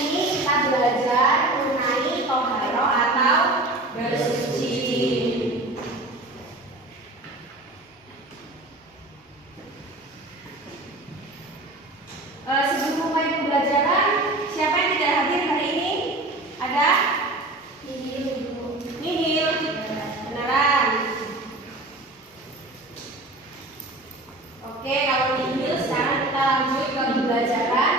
ini kita belajar mengenai toharo atau bersuci. Sebelum mulai pembelajaran, siapa yang tidak hadir hari ini? Ada? Nihil. Beneran. Oke, kalau nihil sekarang kita lanjut ke pembelajaran.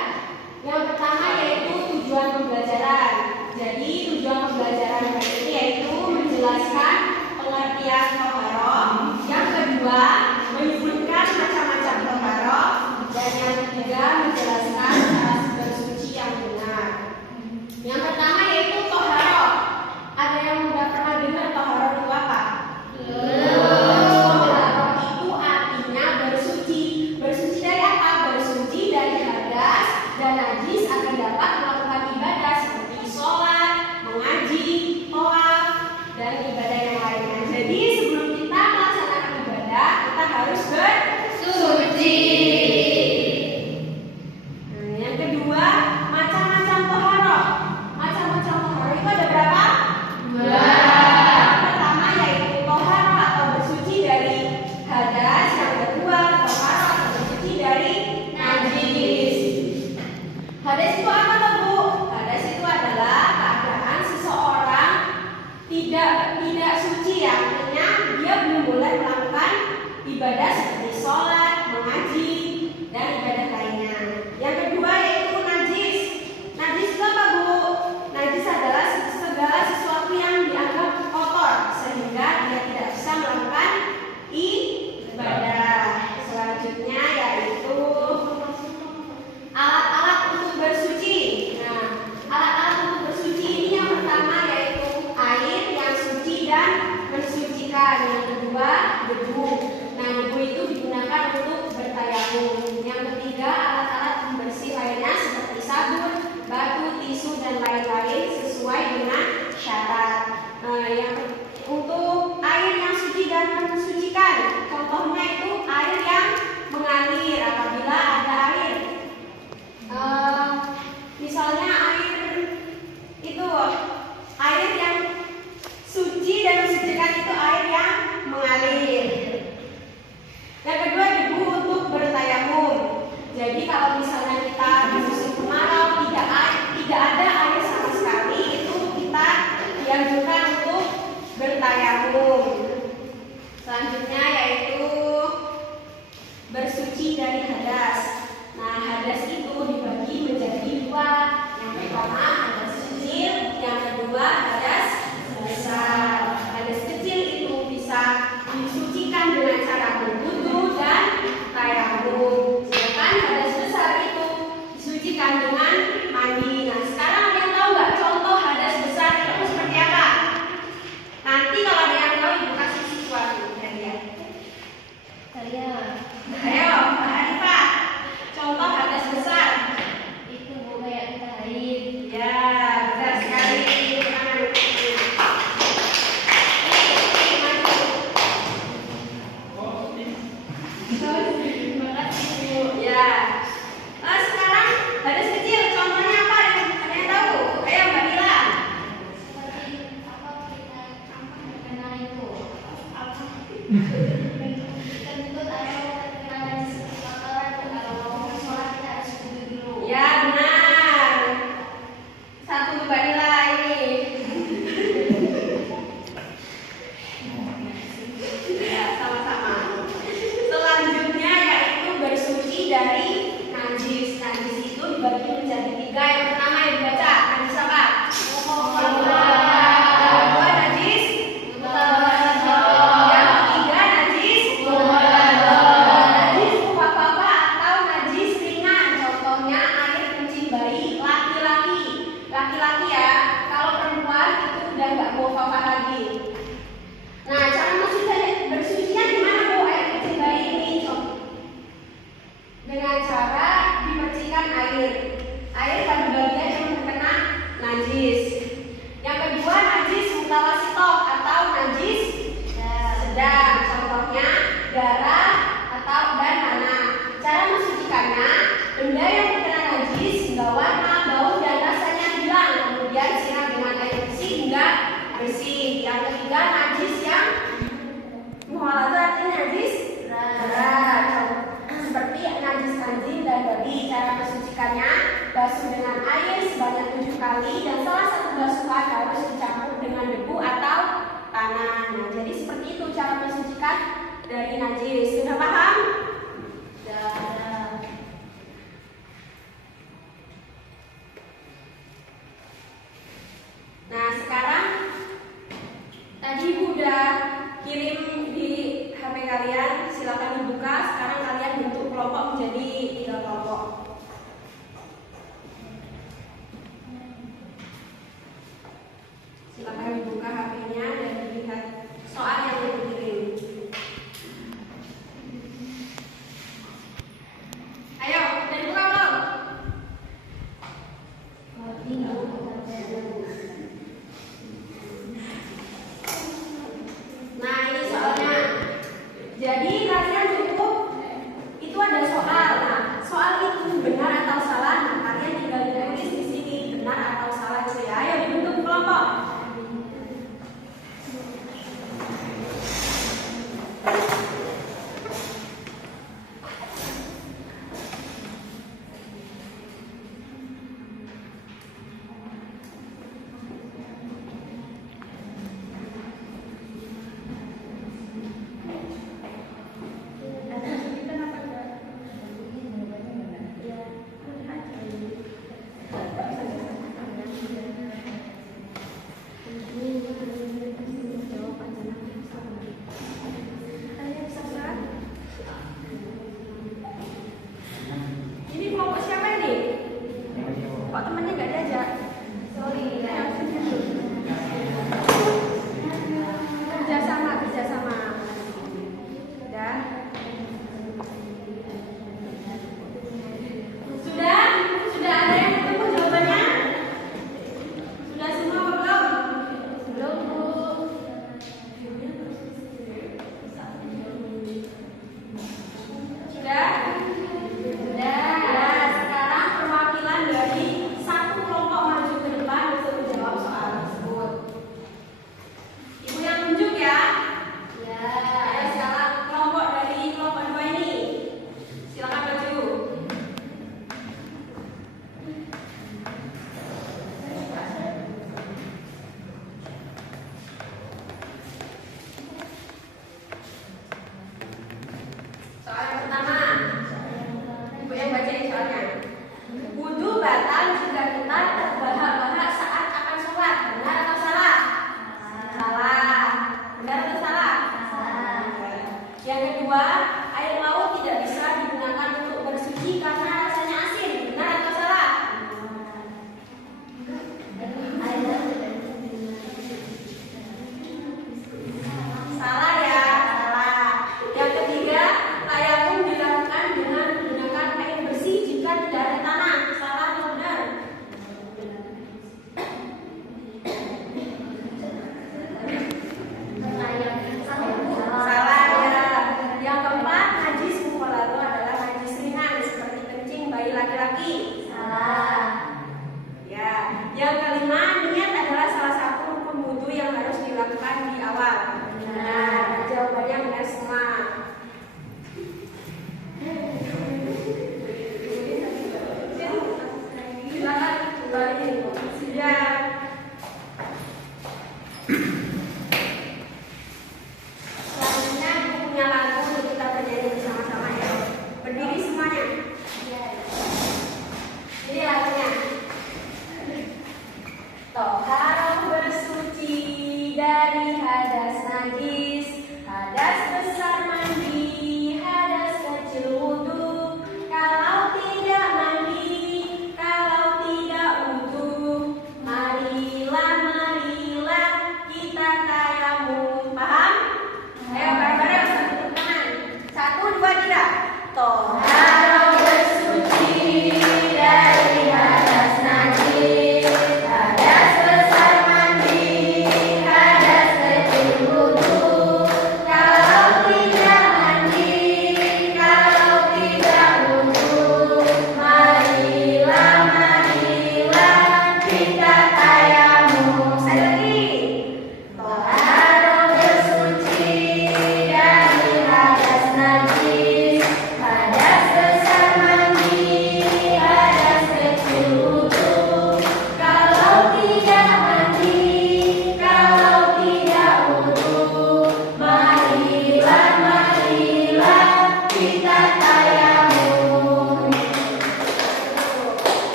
Yang pertama yaitu tujuan pembelajaran. Jadi tujuan pembelajaran hari ini yaitu menjelaskan pengertian toharo. Yang kedua, menyebutkan macam-macam toharo. Dan yang ketiga, menjelaskan cara bersuci yang benar. Yang pertama yaitu toharo. Ada yang sudah pernah dengar toharo itu apa? Toharo itu artinya bersuci. Bersuci dari apa? Bersuci dari hadas dan najis agar dapat melakukan ibadah seperti sholat, mengaji, tawaf, dan ibadah yang lainnya. Jadi sebelum kita melaksanakan ibadah, kita harus bersuci. Yang kedua, macam-macam toharo. Macam-macam toharo itu ada berapa? 2. Yang pertama yaitu toharo atau bersuci dari hadas. Yang kedua, toharo atau bersuci dari najis. Hadas itu apa toh, Bu? Hadas itu adalah keadaan seseorang tidak suci, artinya dia belum boleh melakukan ibadah seperti sholat, mengaji, dan ibadah lainnya. Yang kedua yaitu najis. Najis itu apa, Bu? Najis adalah segala sesuatu yang dianggap kotor sehingga dia tidak bisa melakukan ibadah. Selanjutnya yaitu alat-alat untuk bersuci. Nah, alat-alat untuk bersuci ini yang pertama yaitu air yang suci dan mensucikan. Yang kedua, debu. Nah, debu itu digunakan untuk bertayamum. Yang ketiga, alat-alat pembersih lainnya seperti sabun, batu, tisu, dan lain-lain sesuai dengan syarat. Untuk air yang suci dan mensucikan, contohnya itu air yang mengalir. Apabila ada air, misalnya air yang suci dan mensucikan itu air yang mengalir. Yang kedua, debu untuk bertayamum. Jadi kalau misalnya kita di musim kemarau tidak ada air sama sekali, itu kita dianjurkan untuk bertayamum. Selanjutnya yaitu bersuci dari hadas. Nah, hadas itu dibagi menjadi 2. Yang pertama hadas kecil, yang kedua hadas besar. Hadas kecil itu bisa disucikan dengan cara berwudu dan tayamum. Sedangkan hadas besar itu disucikan dengan mandi. Nah, sekarang ada yang tahu nggak contoh hadas besar itu seperti apa? Nanti kalau ada yang tahu, ibu kasih sesuatu. membersihkannya, basuh dengan air sebanyak 7 kali dan salah satu basuhan harus dicampur dengan debu atau tanah. Nah, jadi seperti itu cara mensucikan dari najis. Sudah paham? Sudah. Nah, sekarang tadi Ibu udah kirim di HP kalian, silakan dibuka. Sekarang kalian bentuk kelompok menjadi 3 kelompok. Silakan dibuka HP-nya dan dilihat soal yang dikirim. Ayo, udah dibuka belum? Nah, ini soalnya. Jadi kalian cukup itu ada soal. Nah, soal itu benar atau salah. Nah, kalian tinggal tulis di sini benar atau salah itu ya. Ayo dibentuk kelompok. Hadas besar mandi, hadas kecil wudu.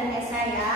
dan kayak saya